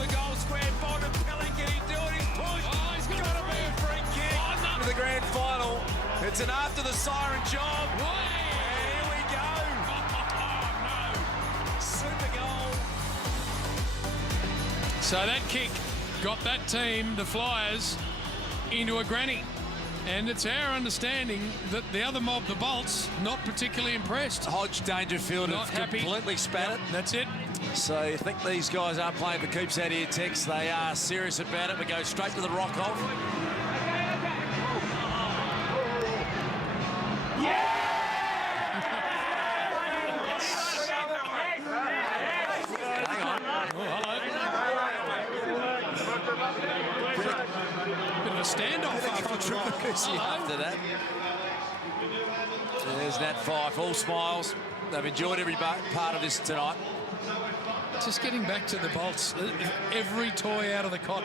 the goal square. Bottom Pelly, can he do it? He's pushed. Oh, he's got to be a free kick. Oh, no. To the grand final. It's an after the siren job. And here we go. Oh, no. Super goal. So that kick got that team, the Flyers, into a granny. And it's our understanding that the other mob, the Bolts, not particularly impressed. Hodge, Dangerfield Not have happy. completely spat it. That's it. So you think these guys aren't playing for keeps out here, Tex. They are serious about it. We go straight to the rock-off. Hang on. Oh, hello. Bit of a standoff After that. There's Nat Fife, all smiles. They've enjoyed every part of this tonight. Just getting back to the Bolts. Every toy out of the cot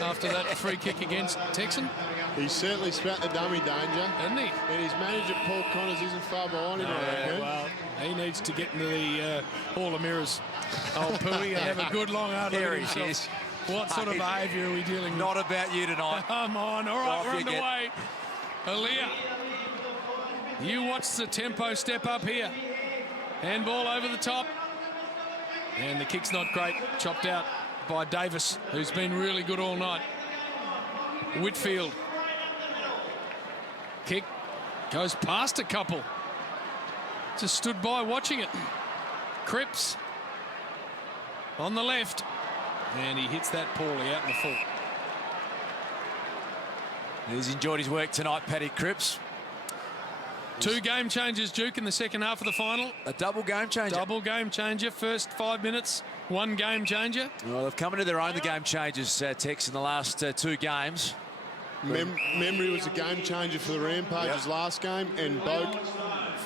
after that free kick against Texan. He certainly spat the dummy, Danger. Hasn't he? And his manager, Paul Connors, isn't far behind him. Well, he needs to get into the Hall of Mirrors, old Pooey, and have a good long hard look at himself. What sort of behaviour are we dealing with? Not about you tonight. Come on. All right, we're underway. Aaliyah, you watch the tempo step up here. Handball over the top. And the kick's not great. Chopped out by Davis, who's been really good all night. Whitfield. Kick goes past a couple. Just stood by watching it. Cripps on the left. And he hits that poorly out in the full. He's enjoyed his work tonight, Paddy Cripps. 2 game changers, Duke, in the second half of the final. A double game changer. Double game changer. First 5 minutes, 1 game changer. Well, they've come into their own, the game changers, Tex, in the last 2 games. Memory was a game changer for the Rampage's last game, and Boak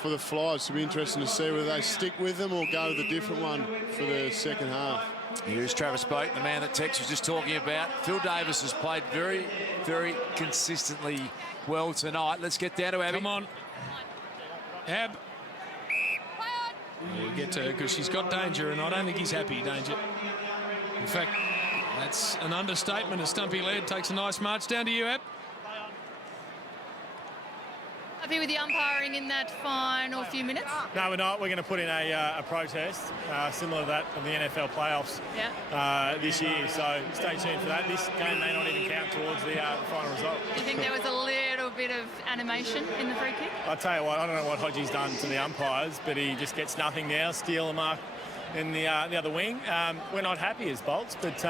for the Flyers. It'll be interesting to see whether they stick with them or go to the different one for the second half. Here's Travis Boak, the man that Tex was just talking about. Phil Davis has played very, very consistently well tonight. Let's get down to Abby. Come on. Ab. We'll get to her because she's got Danger, and I don't think he's happy, Danger. In fact, that's an understatement as Stumpy Laird takes a nice march. Down to you, Ab. Happy with the umpiring in that final few minutes? No, we're not. We're going to put in a protest similar to that of the NFL playoffs this year. So stay tuned for that. This game may not even count towards the final result. Do you think there was a little bit of animation in the free kick? I'll tell you what, I don't know what Hodgie's done to the umpires, but he just gets nothing now. Steal a mark in the other wing. We're not happy as Bolts, but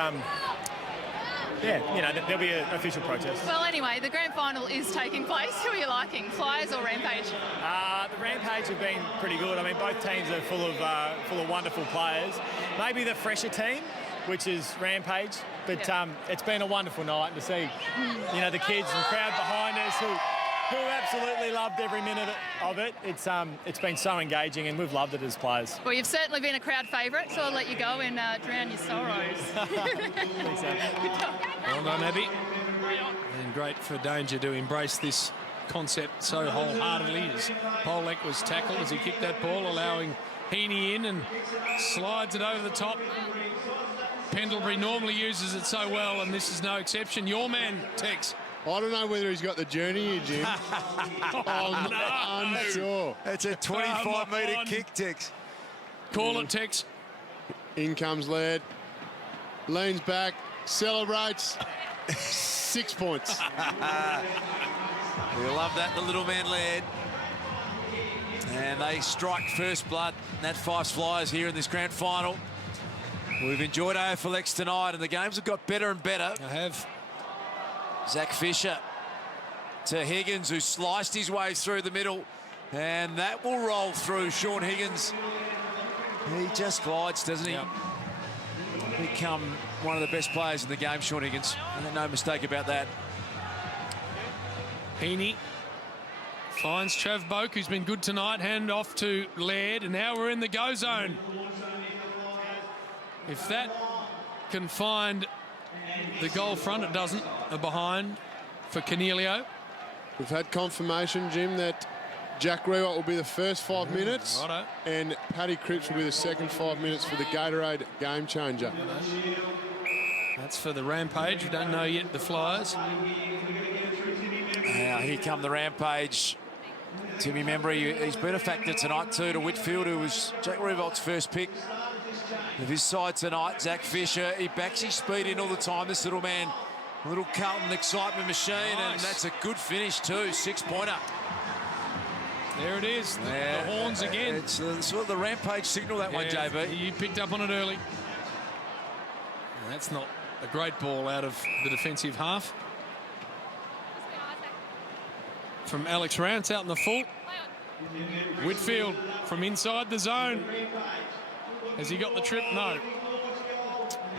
yeah, you know, there'll be an official protest. Well, anyway, the grand final is taking place. Who are you liking, Flyers or Rampage? The Rampage have been pretty good. I mean, both teams are full of wonderful players. Maybe the fresher team, which is Rampage, but it's been a wonderful night to see, you know, the kids and crowd behind us who absolutely loved every minute of it. It's been so engaging, and we've loved it as players. Well, you've certainly been a crowd favourite, so I'll let you go and drown your sorrows. Thanks, Good job. Well done, Abby. And great for Danger to embrace this concept so wholeheartedly as Polek was tackled as he kicked that ball, allowing Heaney in and slides it over the top. Pendlebury normally uses it so well, and this is no exception. Your man, Tex. I don't know whether he's got the journey here, Jim. I'm unsure. It's a 25-metre kick, Tex. Call it, Tex. In comes Laird. Leans back. Celebrates. 6 points. We love that, the little man Laird. And they strike first blood. Nat Fife's Flyers here in this grand final. We've enjoyed AFLX tonight, and the games have got better and better. I have. Zach Fisher to Higgins, who sliced his way through the middle, and that will roll through. Sean Higgins, he just glides, doesn't he? Yep. Become one of the best players in the game, Sean Higgins. No mistake about that. Heaney finds Trav Boak, who's been good tonight. Hand off to Laird, and now we're in the go zone. If that can find the goal front, it doesn't. A behind for Cornelio. We've had confirmation, Jim, that Jack Rewalt will be the first 5 minutes, Righto. and Paddy Cripps will be the second 5 minutes for the Gatorade game changer. That's for the Rampage. We don't know yet the Flyers. Now here come the Rampage. Timmy Membry, he's been a factor tonight too to Whitfield, who was Jack Revolt's first pick of his side tonight. Zach Fisher, he backs his speed in all the time, this little man. A little Carlton excitement machine, and that's a good finish too, 6-pointer. There it is, the horns again. It's sort of the Rampage signal, that one, JB. You picked up on it early. And that's not a great ball out of the defensive half. From Alex Rance out in the full. Whitfield from inside the zone. Has he got the trip? No.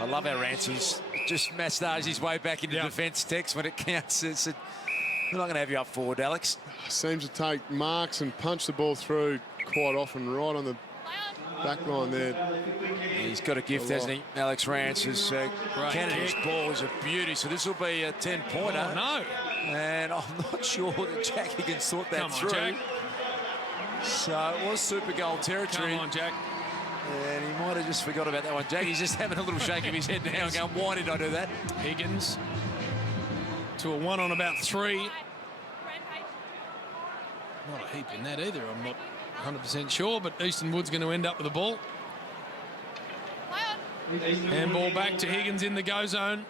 I love how Rance just massaged his way back into defence, Tex, when it counts. We're not going to have you up forward, Alex. Seems to take marks and punch the ball through quite often, right on the back line there. He's got a gift, hasn't he? Alex Rance. Kennedy's ball is a beauty, so this will be a 10-pointer. Oh, no. And I'm not sure that Jack Higgins thought that through. Jack. So it was super goal territory. Come on, Jack. And he might have just forgot about that one. Jack, he's just having a little shake of his head now and going, why did I do that? Higgins to a 1 on about 3. Not a heap in that either. I'm not 100% sure, but Easton Wood's going to end up with the ball. Handball back to Higgins in the go zone.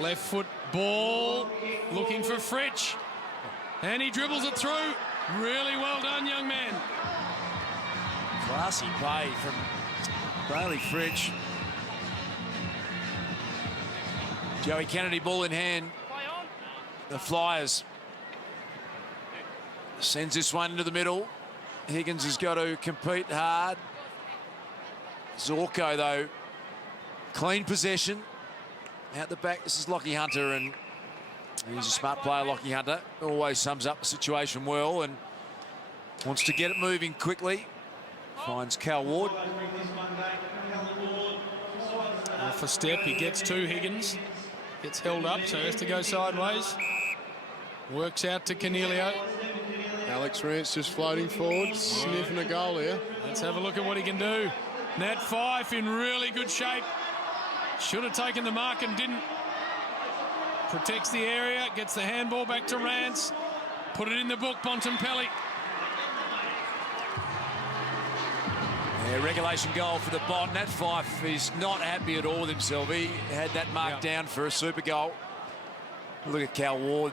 Left foot ball, looking for Fritsch. And he dribbles it through. Really well done, young man. Classy play from Bailey Fritsch. Joey Kennedy, ball in hand. The Flyers sends this one into the middle. Higgins has got to compete hard. Zorko, though, clean possession. Out the back, this is Lockie Hunter, and he's a smart player, Lockie Hunter. Always sums up the situation well and wants to get it moving quickly. Finds Cal Ward. Off a step, he gets to Higgins. Gets held up, so has to go sideways. Works out to Cornelio. Alex Rance just floating forward, sniffing a goal here. Let's have a look at what he can do. Nat Fife in really good shape. Should have taken the mark and didn't. Protects the area, gets the handball back to Rance. Put it in the book, Bontempelli. Yeah, regulation goal for the Bont. Nat Fife is not happy at all with himself. He had that marked down for a super goal. Look at Cal Ward.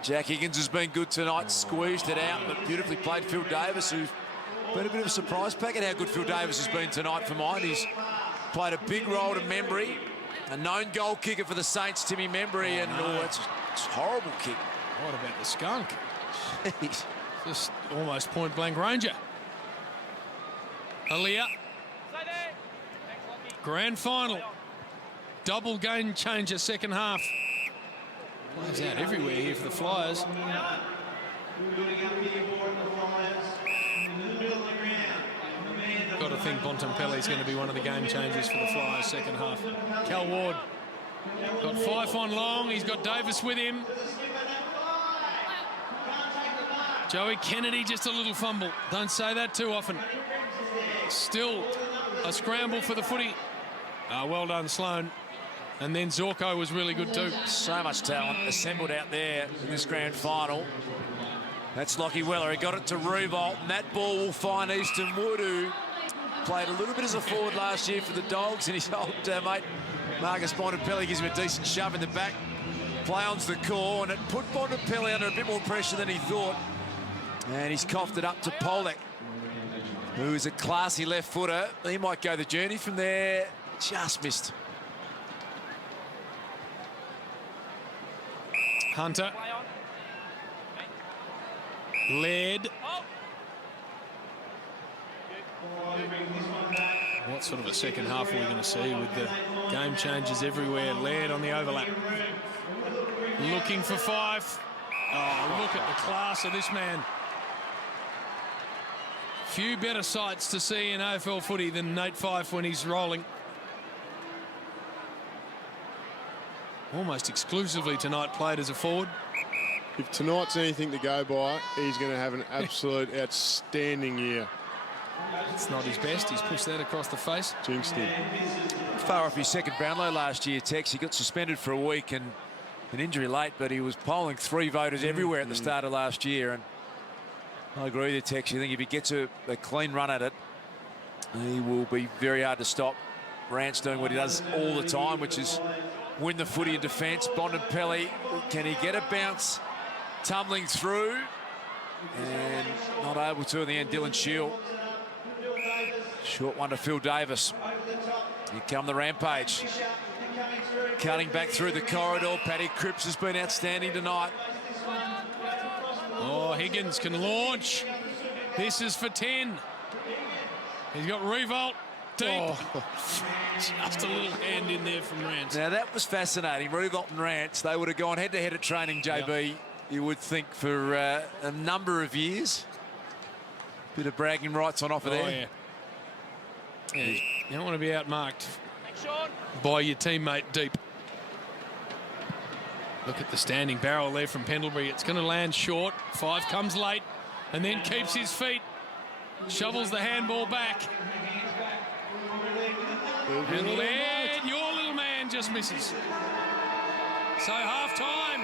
Jack Higgins has been good tonight, squeezed it out, but beautifully played. Phil Davis, who's been a bit of a surprise packet how good Phil Davis has been tonight for mine. He's played a big role to Membry, a known goal kicker for the Saints, Timmy Membry, and it's a horrible kick. What about the skunk? Jeez. Just almost point-blank Ranger. Aaliyah. Grand final. Double game changer second half. Plays out everywhere here for the Flyers. Got to think Bontempelli is going to be one of the game changers for the Flyers second half. Cal Ward got Fife on long. He's got Davis with him. Joey Kennedy just a little fumble. Don't say that too often. Still a scramble for the footy. Well done, Sloan. And then Zorko was really good too. So much talent assembled out there in this grand final. That's Lockie Weller. He got it to Revolt, and that ball will find Easton Wood, who played a little bit as a forward last year for the Dogs, and his old mate Marcus Bontempelli gives him a decent shove in the back. Play on's the call, and it put Bontempelli under a bit more pressure than he thought. And he's coughed it up to Polek, who is a classy left footer. He might go the journey from there. Just missed. Hunter. Led. What sort of a second half are we going to see with the game changes everywhere? Laird on the overlap. Looking for Fife. Oh, look at the class of this man. Few better sights to see in AFL footy than Nate Fife when he's rolling. Almost exclusively tonight played as a forward. If tonight's anything to go by, he's going to have an absolute outstanding year. It's not his best. He's pushed that across the face. Jinxed him. Far off his second Brownlow last year, Tex. He got suspended for a week and an injury late, but he was polling 3 voters everywhere at the start of last year. And I agree with you, Tex. I think if he gets a clean run at it, he will be very hard to stop. Rance doing what he does all the time, which is win the footy in defence. Bontempelli, can he get a bounce tumbling through? And not able to in the end. Dylan Shield. Short one to Phil Davis. Here come the Rampage. Cutting back through the corridor. Paddy Cripps has been outstanding tonight. Oh, Higgins can launch. This is for 10. He's got Revolt deep. Oh. Just a little hand in there from Rance. Now that was fascinating. Revolt and Rance, they would have gone head-to-head at training, JB, you would think, for a number of years. Bit of bragging rights on offer there. Yeah. You don't want to be outmarked by your teammate deep. Look at the standing barrel there from Pendlebury. It's going to land short. 5 comes late and then keeps his feet. Shovels the handball back. And Laird, your little man, just misses. So half-time.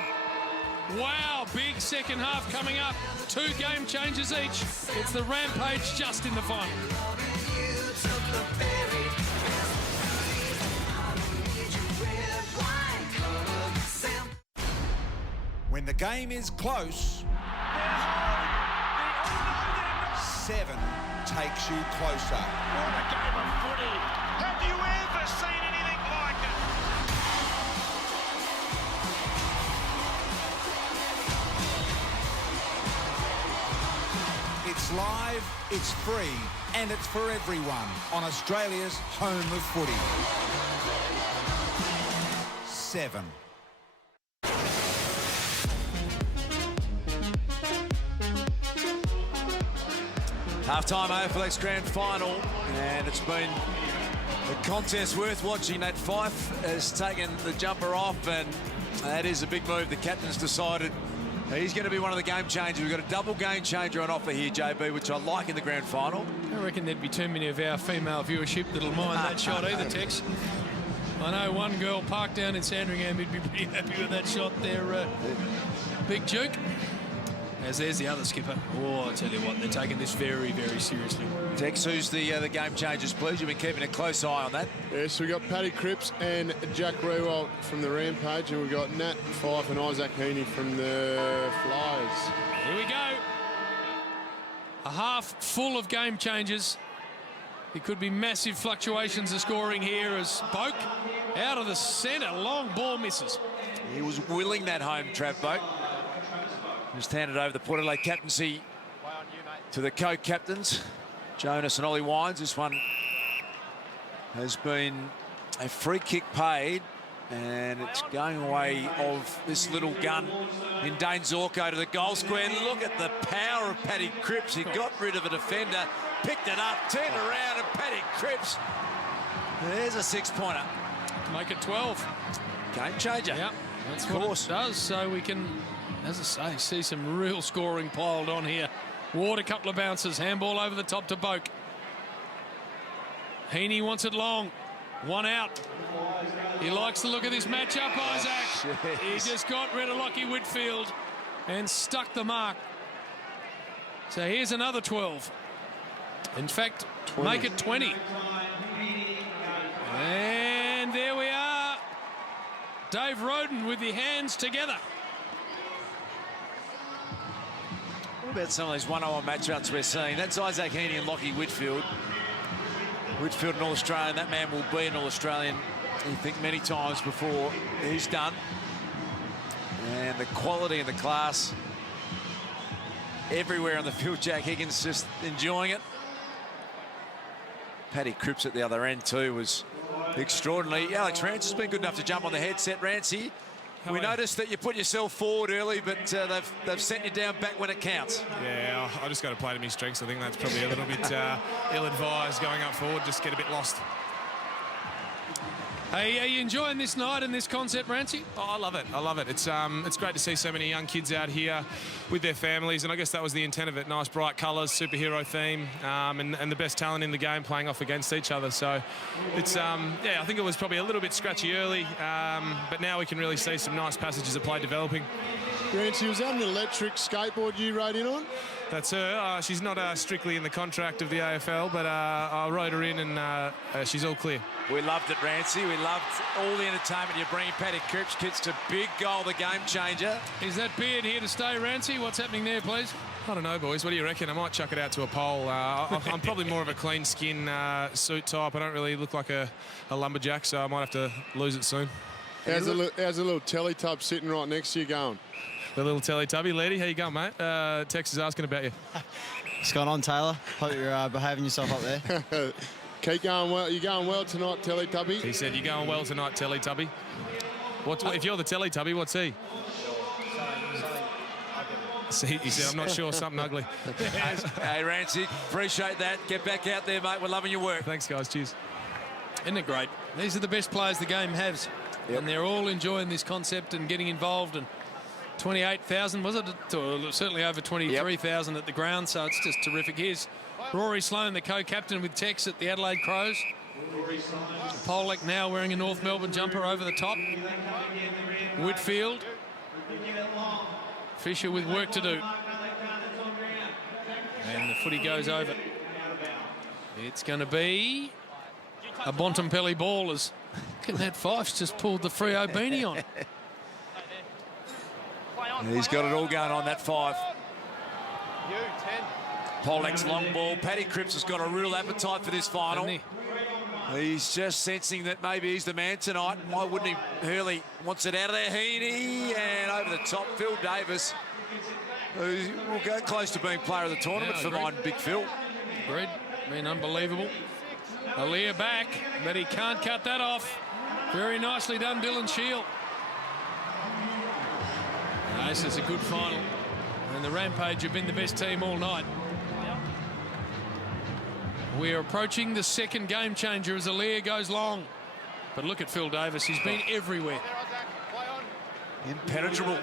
Wow, big second half coming up. 2 game changes each. It's the Rampage just in the final. When the game is close, 7 takes you closer. What a game of footy. Have you ever seen anything like it? It's live, it's free, and it's for everyone on Australia's home of footy. 7. Half-time AFLX Grand Final, and it's been a contest worth watching. That Fife has taken the jumper off, and that is a big move. The captain's decided he's going to be one of the game changers. We've got a double game changer on offer here, JB, which I like in the grand final. I reckon there'd be too many of our female viewership that'll mind that shot either, Tex. I know one girl parked down in Sandringham would be pretty happy with that shot there, Big Duke. As there's the other skipper. Oh, I tell you what, they're taking this very, very seriously. Tex, who's the game changers, please? You've been keeping a close eye on that. Yeah, so we've got Paddy Cripps and Jack Rewalt from the Rampage, and we've got Nat Fife and Isaac Heaney from the Flyers. Here we go. A half full of game changers. There could be massive fluctuations of scoring here as Boak out of the centre. Long ball misses. He was willing that home, Trav Boak. Just handed over the Port Adelaide captaincy to the co-captains, Jonas and Ollie Wines. This one has been a free kick paid, and it's going away of this little gun in Dane Zorko to the goal square. Look at the power of Paddy Cripps. He got rid of a defender, picked it up, turned around, and Paddy Cripps. There's a 6-pointer. Make it 12. Game changer. Yep, that's what it does. So we can, as I say, see some real scoring piled on here. Ward, a couple of bounces. Handball over the top to Boak. Heaney wants it long. One out. He likes the look of this matchup, Isaac. He just got rid of Lockie Whitfield and stuck the mark. So here's another 12. In fact, 20. Make it 20. And there we are. Dave Roden with the hands together. What about some of these one-on-one matchups we're seeing? That's Isaac Heaney and Lockie Whitfield. Whitfield, an All-Australian. That man will be an All-Australian, I think, many times before he's done. And the quality and the class everywhere on the field. Jack Higgins just enjoying it. Paddy Cripps at the other end too was extraordinary. Alex Rance has been good enough to jump on the headset. Rancey, we noticed that you put yourself forward early, but they've sent you down back when it counts. Yeah, I just got to play to my strengths. I think that's probably a little bit ill-advised going up forward. Just get a bit lost. Hey, are you enjoying this night and this concept, Rancy? Oh, I love it. I love it. It's great to see so many young kids out here with their families, and I guess that was the intent of it. Nice, bright colours, superhero theme, and the best talent in the game playing off against each other. So it's, yeah, I think it was probably a little bit scratchy early, but now we can really see some nice passages of play developing. Rancy, was that an electric skateboard you rode in on? That's her. She's not strictly in the contract of the AFL, but I rode her in, and she's all clear. We loved it, Rancy. We loved all the entertainment you bring. Paddy Cripps gets a big goal, the game changer. Is that beard here to stay, Rancy? What's happening there, please? I don't know, boys. What do you reckon? I might chuck it out to a poll. I'm probably more of a clean skin suit type. I don't really look like a lumberjack, so I might have to lose it soon. How's a little Teletub sitting right next to you going? The little Teletubby, lady. How you going, mate? Tex is asking about you. What's going on, Taylor? Hope you're behaving yourself up there. Keep going well. You're going well tonight, Teletubby. He said, you're going well tonight, Teletubby. If you're the Teletubby, what's he? See, he said, I'm not sure, something ugly. Hey, Rancy, appreciate that. Get back out there, mate. We're loving your work. Thanks, guys. Cheers. Isn't it great? These are the best players the game has. Yep. And they're all enjoying this concept and getting involved. And 28,000, was it? Or certainly over 23,000 at the ground, so it's just terrific. Here's Rory Sloane, the co-captain with Tex at the Adelaide Crows. Pollock now wearing a North Melbourne jumper over the top. Whitfield. Fisher with work to do. And the footy goes over. It's going to be a Bontempelli ball as that Fife's just pulled the Freo beanie on. He's got it all going on, that 5. Pollock's long ball. Paddy Cripps has got a real appetite for this final. He's just sensing that maybe he's the man tonight. Why wouldn't he? Hurley wants it out of there. Heaney, and over the top, Phil Davis, who will go close to being player of the tournament for mine, Big Phil. Agreed. Been unbelievable. Aaliyah back, but he can't cut that off. Very nicely done, Dylan Shield. This is a good final. And the Rampage have been the best team all night. We are approaching the second game changer as Aaliyah goes long. But look at Phil Davis. He's been everywhere. Impenetrable.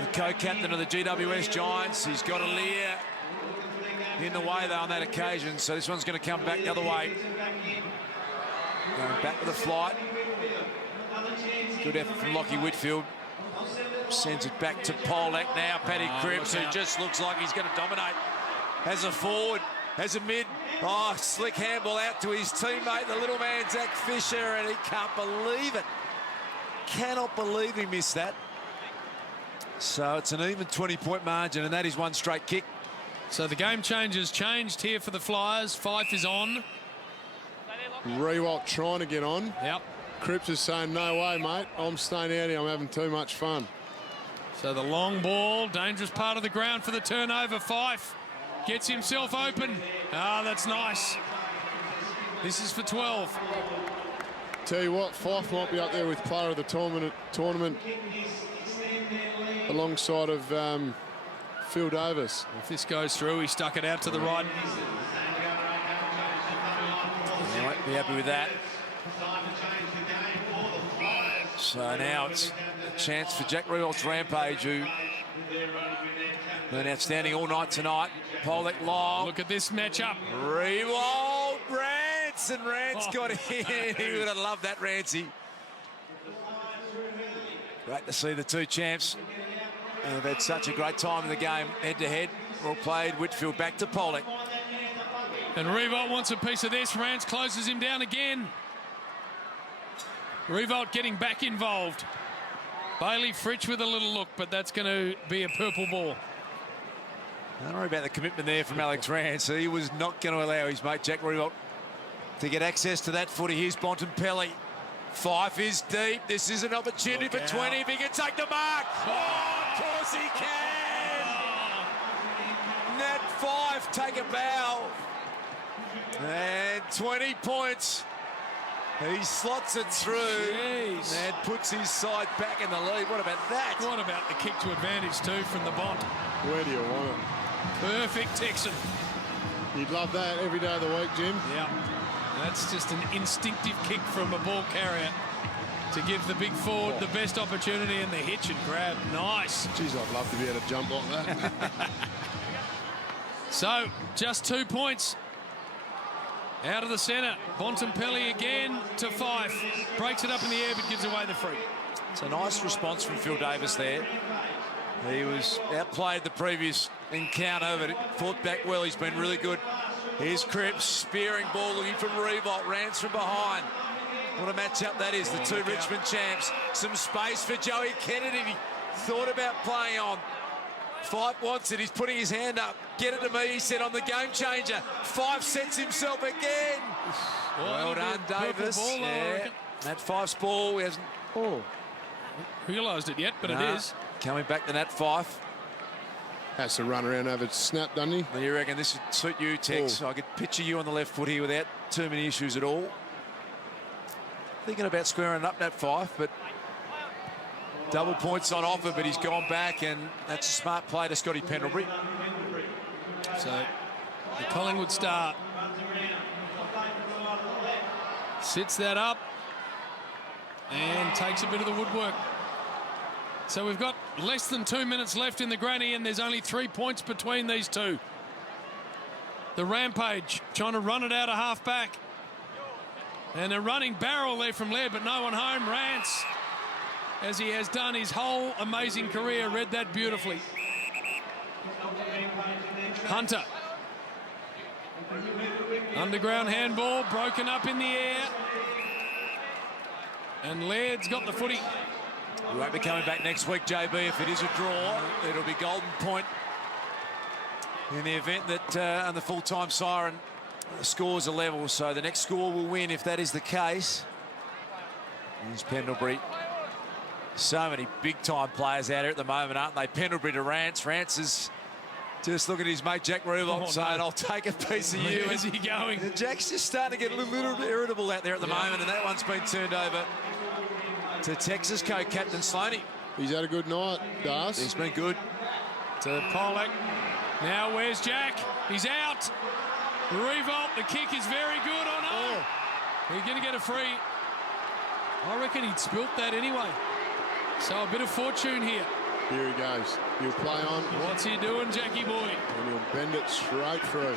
The co-captain of the GWS Giants. He's got Aaliyah in the way, though, on that occasion. So this one's going to come back the other way. Going back with the flight. Good effort from Lockie Whitfield. Sends it back to Pollock now. Paddy Cripps, who just looks like he's going to dominate. As a forward, as a mid. Oh, slick handball out to his teammate, the little man, Zach Fisher, and he can't believe it. Cannot believe he missed that. So it's an even 20-point margin, and that is one straight kick. So the game changer's changed here for the Flyers. Fife is on. Rewalt trying to get on. Yep. Cripps is saying, no way, mate. I'm staying out here. I'm having too much fun. So the long ball, dangerous part of the ground for the turnover. Fife gets himself open. Ah, that's nice. This is for 12. Tell you what, Fife might be up there with player of the tournament alongside of Phil Davis. If this goes through, he stuck it out to the right. He might be happy with that. So now it's a chance for Jack Riewoldt Rampage, who been outstanding all night tonight. Pollock long. Look at this matchup. Riewoldt, Rance, and Rance got in. He would have loved that, Rancy. Great to see the two champs. They've had such a great time in the game, head-to-head. Well played. Whitfield back to Pollock. And Riewoldt wants a piece of this. Rance closes him down again. Riewoldt getting back involved. Bailey Fritsch with a little look, but that's going to be a purple ball. Don't worry about the commitment there from Alex Rance. He was not going to allow his mate Jack Riewoldt to get access to that footy. Here's Bontempelli. Fife is deep. This is an opportunity for 20 if he can take the mark. Oh, of course he can. Nat Fife take a bow. And 20 points. He slots it through. Jeez. And puts his side back in the lead. What about that? What about the kick to advantage too from the Bont? Where do you want it? Perfect Texan. You'd love that every day of the week, Jim. Yeah. That's just an instinctive kick from a ball carrier. to give the big forward the best opportunity, and the hitch and grab. Nice. Geez, I'd love to be able to jump like that. So, just 2 points. Out of the centre. Bontempelli again to Fife. Breaks it up in the air, but gives away the free. It's a nice response from Phil Davis there. He was outplayed the previous encounter, but fought back well. He's been really good. Here's Cripps, spearing ball, looking from Revolt. Rance from behind. What a matchup that is, the two Richmond champs. Some space for Joey Kennedy. He thought about playing on. Fife wants it. He's putting his hand up. Get it to me, he said, on the game changer. Fife sets himself again. Well done, Davis. Ball, yeah. That Fife's ball. He hasn't realised it yet, but it is. Coming back to Nat Fife. Has to run around over snap, doesn't he? You reckon this would suit you, Tex? I could picture you on the left foot here without too many issues at all. Thinking about squaring up Nat Fife, but double points on offer, but he's gone back, and that's a smart play to Scotty Pendlebury. So the Collingwood star sits that up and takes a bit of the woodwork. So we've got less than 2 minutes left in the granny, and there's only 3 points between these two. The Rampage trying to run it out of half back. And a running barrel there from Laird, but no one home. Rance, as he has done his whole amazing career, read that beautifully. Hunter. Underground handball, broken up in the air. And Laird's got the footy. We won't be coming back next week, JB. If it is a draw, it'll be golden point in the event that on the full-time siren scores a level. So the next score will win if that is the case. Here's Pendlebury. So many big-time players out here at the moment, aren't they? Pendlebury to Rance. Rance is just looking at his mate Jack Revolt saying, I'll take a piece of you. Where's he going? And Jack's just starting to get a little irritable out there at the moment, and that one's been turned over to Texas co-captain Sloney. He's had a good night, Das. He's been good. To Pollack. Now where's Jack? He's out. Revolt, the kick is very good. Oh no! He's going to get a free. I reckon he'd spilt that anyway. So a bit of fortune here. Here he goes. He'll play on. What's he doing, Jackie boy? And he'll bend it straight through.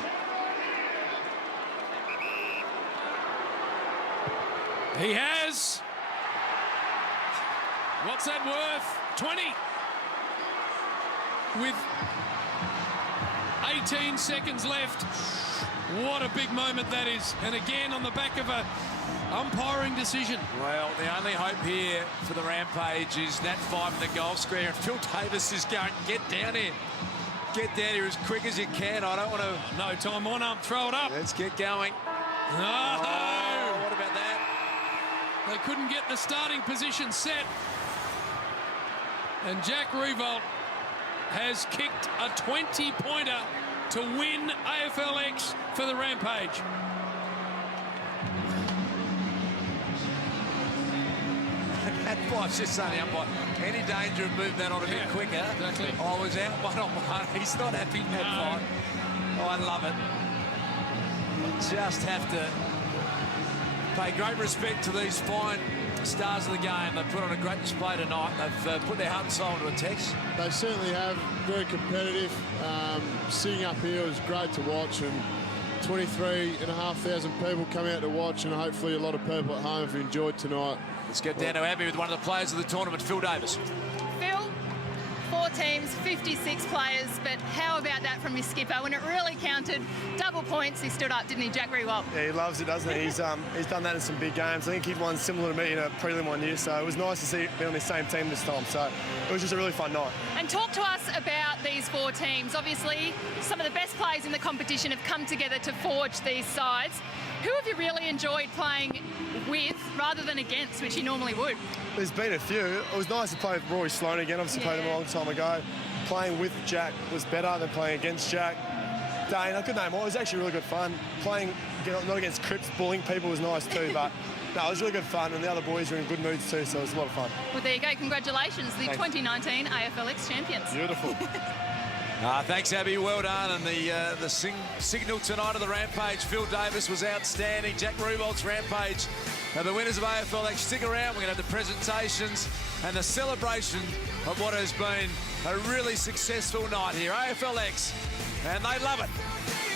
He has. What's that worth? 20. With 18 seconds left. What a big moment that is. And again, on the back of a umpiring decision. Well, the only hope here for the Rampage is Nat Fife in the goal square, and Phil Davis is going, get down here. Get down here as quick as you can. I don't want to... No time on up, throw it up. Let's get going. No! Oh, what about that? They couldn't get the starting position set. And Jack Revolt has kicked a 20-pointer to win AFLX for the Rampage. That Fife's just saying the umpire, any danger of moving that on a bit quicker? Exactly. I was out one-on-one. He's not happy, Nat Fife. Oh, I love it. You just have to pay great respect to these fine stars of the game. They've put on a great display tonight. They've put their heart and soul into a text. They certainly have. Very competitive. Sitting up here was great to watch, and 23,500 people come out to watch, and hopefully a lot of people at home have enjoyed tonight. Let's get down to Abbey with one of the players of the tournament, Phil Davis. Phil, 4 teams, 56 players, but how about that from his skipper? When it really counted, double points, he stood up, didn't he, Jack Revolt? Yeah, he loves it, doesn't he? He's done that in some big games. I think he'd won similar to me in a prelim one year, so it was nice to see be on the same team this time. So it was just a really fun night. And talk to us about these 4 teams. Obviously, some of the best players in the competition have come together to forge these sides. Who have you really enjoyed playing with rather than against, which you normally would? There's been a few. It was nice to play with Rory Sloane again. Obviously played him a long time ago. Playing with Jack was better than playing against Jack. Dane, I could name all. It was actually really good fun. Playing not against Cripps, bullying people was nice too, but no, it was really good fun, and the other boys were in good moods too, so it was a lot of fun. Well, there you go. Congratulations, the 2019 AFLX champions. Beautiful. Thanks, Abby. Well done. And the signal tonight of the Rampage, Phil Davis was outstanding. Jack Revolt's Rampage are the winners of AFLX. Stick around, we're going to have the presentations and the celebration of what has been a really successful night here. AFLX, and they love it.